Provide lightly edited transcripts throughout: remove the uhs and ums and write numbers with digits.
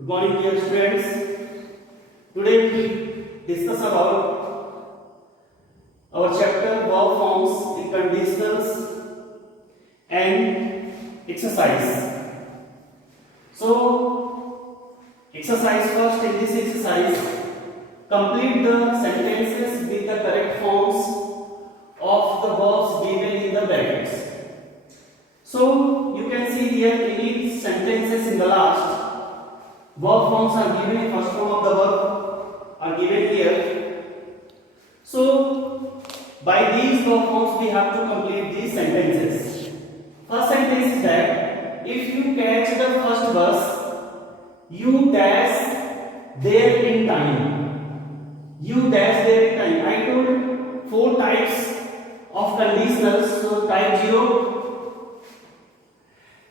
Good morning, dear students. Today we discuss about our chapter verb forms in conditionals and exercise. So, exercise first. In this exercise, complete the sentences with the correct forms of the verbs given in the brackets. So, you can see here in each sentences in the last. Verb forms are given, first form of the verb are given here. So, by these verb forms we have to complete these sentences. First sentence is that if you catch the first bus, you dash there in time. You dash there in time. I told 4 types of conditionals. So, type 0,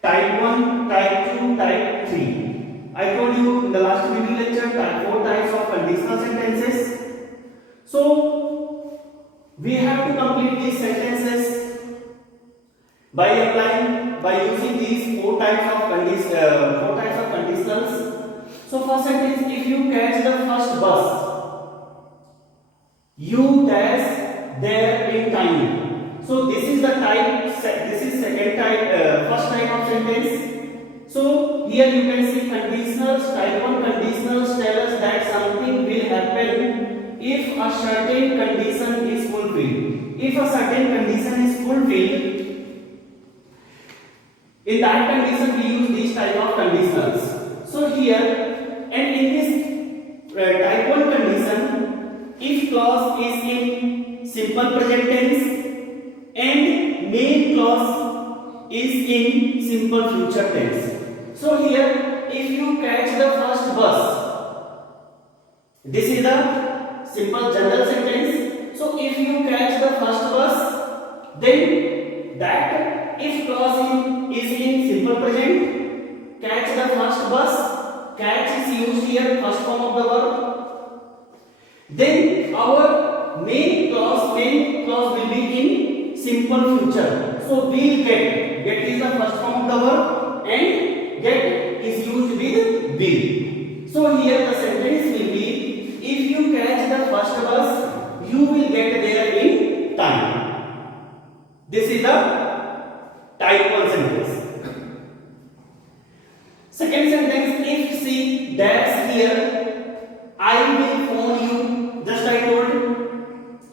type 1, type 2, type 3. I told you in the last video lecture 4 types of conditional sentences. So we have to complete these sentences by using these 4 types of conditionals. So first sentence, if you catch the first bus, you dash there in time. So this is the type. This is second type. First type of sentence. So here you can see conditionals. Type 1 conditionals tell us that something will happen if a certain condition is fulfilled. If a certain condition is fulfilled, in that condition we use these type of conditionals. So here and in this type 1 condition, if clause is in simple present tense and main clause is in simple future tense. So here, if you catch the first bus, this is the simple general sentence. So if you catch the first bus, then that if clause is in simple present, catch the first bus, catch is used here, first form of the verb. Then our main clause will be in simple future. So we'll get is the first form of the verb and get is used with will. So here the sentence will be, if you catch the first bus, you will get there in time. This is the type 1 sentence. Second sentence, if she dash here, I will phone you. Just I told,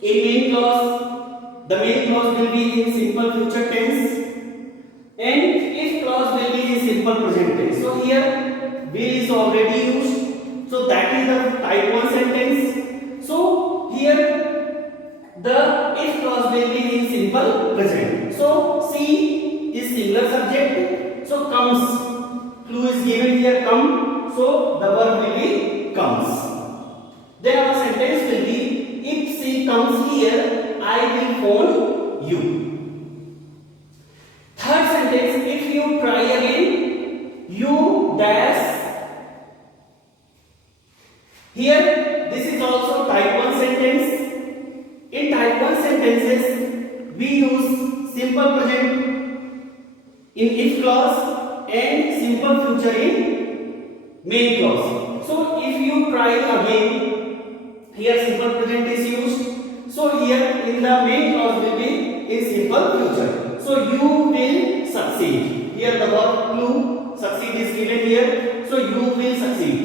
in main clause, the main clause will be in simple future tense. And if clause will be in simple present tense. So here will is already used. So that is the type 1 sentence. So here the if clause will be in simple present. So she is singular subject. So comes. Clue is given here, come. So the verb will be comes. Then our sentence will be, if she comes here, I will phone you. Third sentence, if you try again, you dash. Here, this is also type 1 sentence. In type 1 sentences, we use simple present in if clause and simple future in main clause. So, if you try again, here simple present is used. So, here in the main clause will be in simple future. So you will succeed. Here the verb clue succeed is given here. So you will succeed.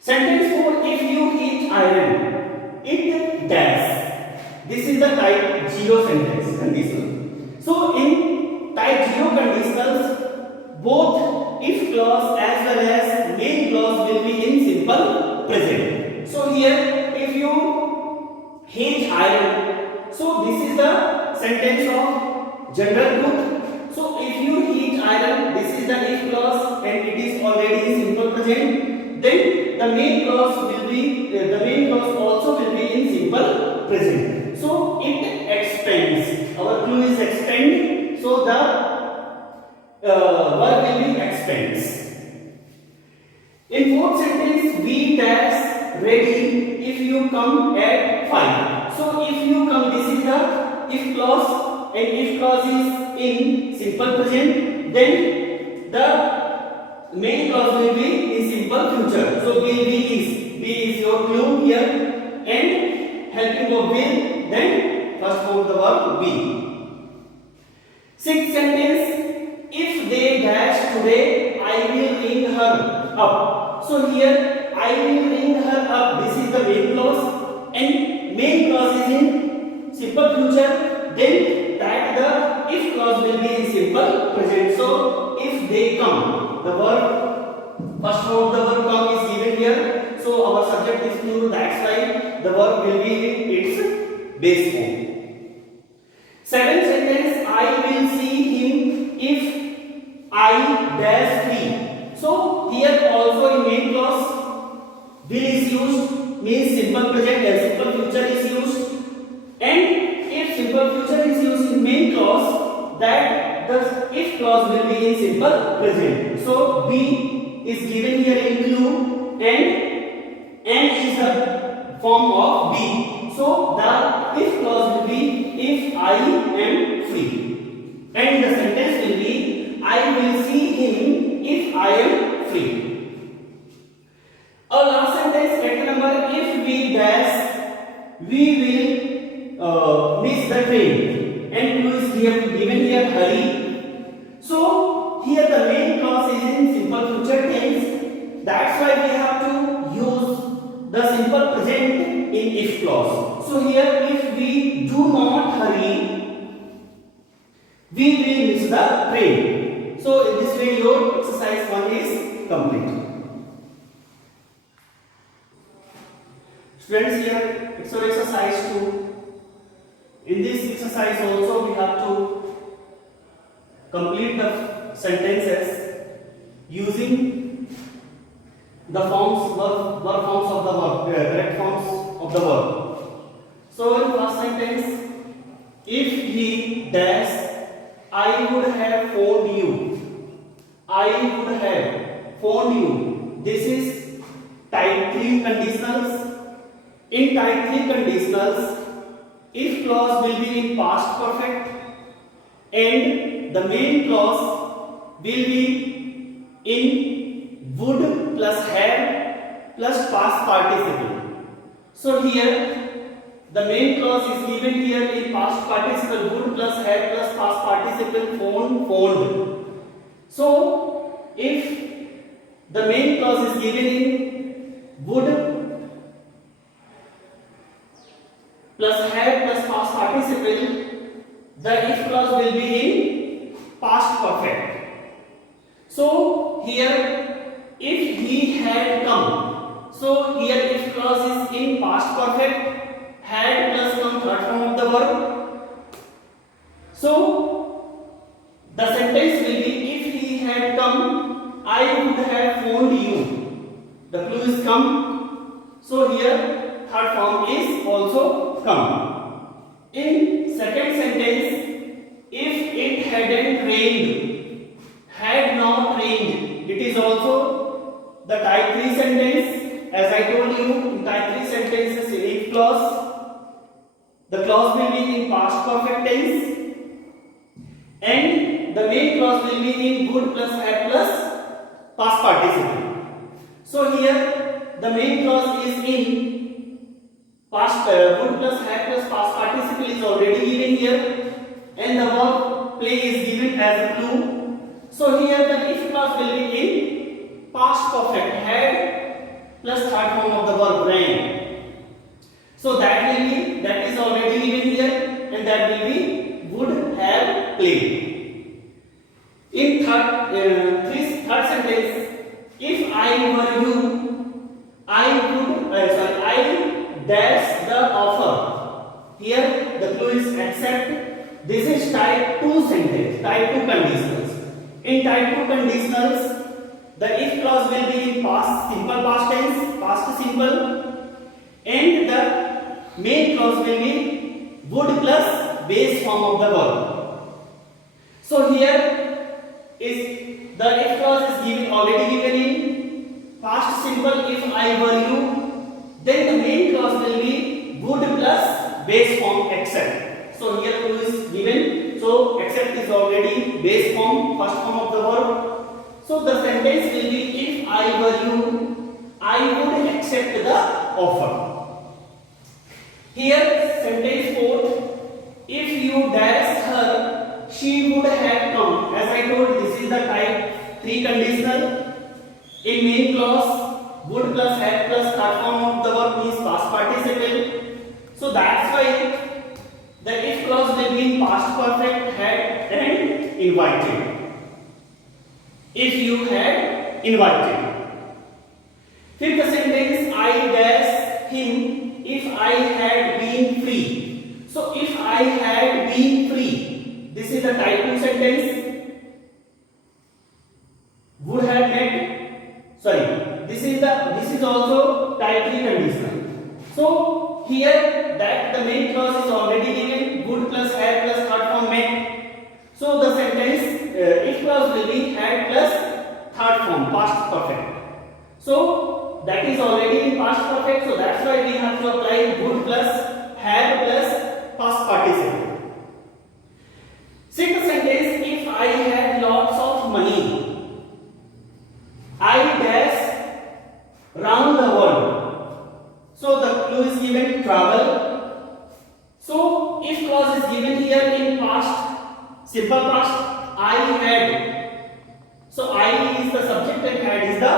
Sentence 4, if you hit iron, it dash. This is the type 0 sentence conditional. So in type 0 conditionals, both if clause as well as main clause will be in simple present. So here if you hit iron, so this is the sentence of general truth. So if you heat iron, this is the if clause and it is already in simple present. Then the main clause also will be in simple present. So it expands. Our clue is expand. So the verb will be expands. In fourth sentence, we dash ready if you come at 5. So if you come, this is the if clause and if clause is in simple present, then the main clause will be in simple future. So will be is. Be is your clue here, and helping of will, then first form of the verb be. Sixth sentence, if they dash today, I will ring her up. So here I will ring her up. This is the main clause, and main clause is in simple future. Then that the if clause will be in simple present. So if they come, the verb first form of the verb come is given here. So our subject is plural. That's why the verb will be in its base form. Seventh sentence, I will see him if I dash free. So here also in main clause will is used, means simple present and simple future is used, and if simple future is used in main clause, that the if clause will be in simple present. So be is given here in clue, and is the form of be. So the if clause will be if I am free, and the sentence will be I will see him if I am free. Our last sentence at number, if we dash, we will miss the train, and clue is given here hurry. So here the main clause is in simple future tense. That's why we have to use the simple present in if clause. So here if we do not hurry, we will miss the train. So in this way your exercise 1 is complete. Students, here it's your exercise 2. In this exercise also we have to complete the sentences using the forms, verb forms of the verb, correct forms of the verb. So in first sentence, if he dash, I would have phoned you. I would have phoned you. This is type 3 conditionals. In type 3 conditionals, if clause will be in past perfect, and the main clause will be in would plus have plus past participle. So here the main clause is given here in past participle would plus have plus past participle phoned. So if the main clause is given in would plus have plus past participle, the if clause will be in past perfect. So here if he had come, so here if clause is in past perfect, had plus come third form of the verb. So the sentence will be if he had come, I would have phoned you. The clue is come. So here third form is also come. In second sentence, if it hadn't rained, had not rained, it is also the type 3 sentence. As I told you, in type 3 sentences, in if clause, the clause will be in past perfect tense, and the main clause will be in would plus have plus past participle. So here the main clause is in past would plus have plus past participle is already given here, and the verb play is given as a clue. So here the if clause will be in past perfect, had plus third form of the verb ran. So that is already given here, and that will be would have played. In third sentence, if I were you, I dash the offer. Here the clue is accept. This is type 2 sentence, type 2 conditionals. In type 2 conditionals, the if clause will be in past simple past tense, past simple, and the main clause will be would plus base form of the verb. So here is the if clause is given already given in past simple if I were you, then the main clause will be would plus base form except. So here clue is given. So except is already base form, first form of the verb. So the sentence will be, if I were you, I would accept the offer. Here sentence 4, if you dash her, she would have come. As I told, this is the type 3 conditional. In main clause, would plus have plus third form of the verb means past participle. So that's why the if clause will be in past perfect, had and invited. If you had invited. Fifth sentence, I dash him if I had been free. So if I had been free, this is the type 2 sentence. Would have met, sorry, this is also type 3 conditional. So here that the main clause is already given, would plus have plus third form met. So the sentence if clause will be had plus third form, past perfect. So that is already in past perfect, so that's why we have to apply would plus have plus past participle. Sixth sentence, if I had lots of money, I dash round the world. So the clue is given travel. So if clause is given here in past, simple past, I had. So I is the subject and had is the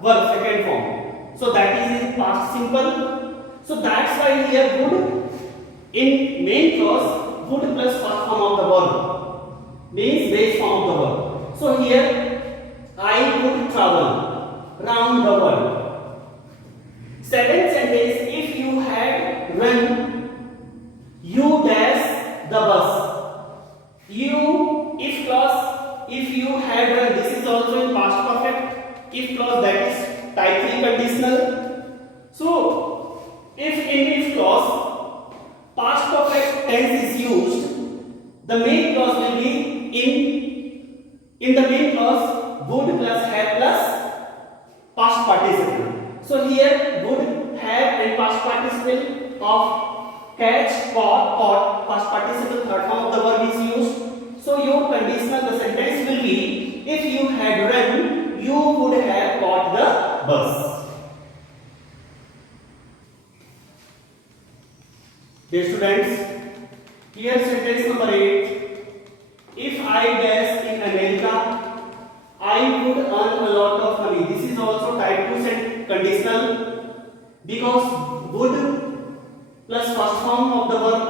verb, second form. So that is in past simple. So that's why here would in main clause, would plus first form of the verb means base form of the verb. So here I would travel round the world. Seventh sentence, if you had run, you dash the bus. You, if clause, if you had run, this is also in past perfect. If clause, that is type 3 conditional. So if in if clause past perfect tense is used, the main clause will be in the main clause would plus have plus past participle. So here would have and past participle of catch, caught, past participle third form of the verb is used. So your conditional, the sentence will be, if you had run, you would have caught the bus. Dear students, here sentence number 8. If I dash in America, I would earn a lot of money. This is also type 2 conditional because would plus first form of the verb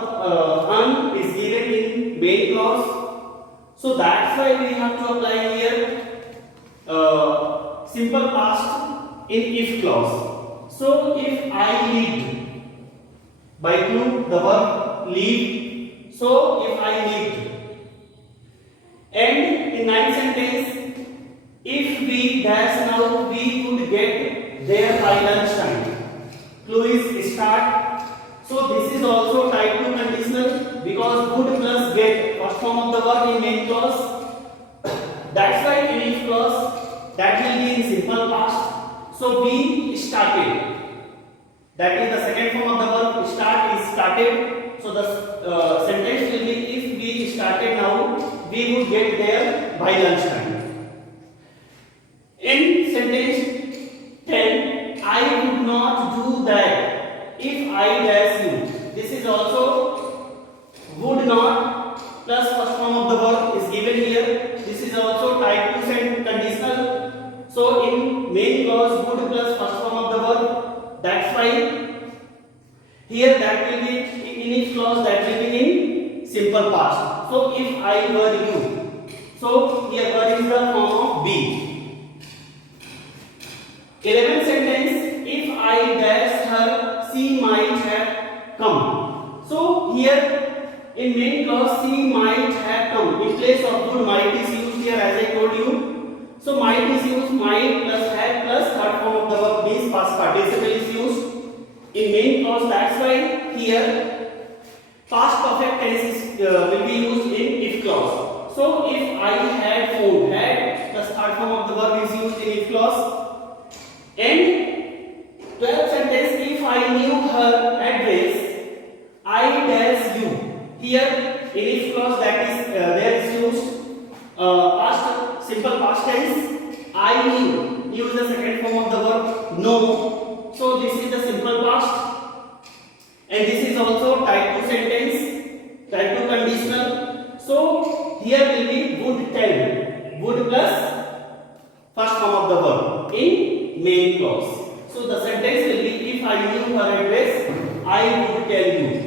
earn is given in main clause. So that's why we have to apply here simple past in if clause. So if I lived, by clue the verb live. So if I lived, and in ninth sentence, if we dash now, we would get there by lunchtime. Clue is start. So this is also type 2 conditional because would plus get first form of the verb in main clause. That's why in if clause that will be in simple past. So we started. That is the second form of the verb start is started. So the sentence will be, if we started now, we would get there by lunchtime. In sentence 10, I would not do that if I dash you. This is also would not plus first form of the verb is given here. This is also type 2 conditional. So in main clause would plus first form of the verb. That's why here that will be in if clause, that will be in simple past. So if I were you. So here were is the form of be. 11th sentence, if I dash her, she might have come. So here in main clause she might have come. In place of would, might is used here as I told you. So might is used, might plus have plus third form of the verb means past participle is used in main clause. That's why here past perfect tense will be used in if clause. So if I had food, had plus third form of the verb is used in if clause. And 12th sentence, if I knew her address, I dash you. Here in if clause that is there is used past simple past tense. use the second form of the verb? No. So this is the simple past. And this is also type 2 sentence, type 2 conditional. So here will be would tell, would plus first form of the verb in main clause. So the sentence will be, if I knew her address, I would tell you.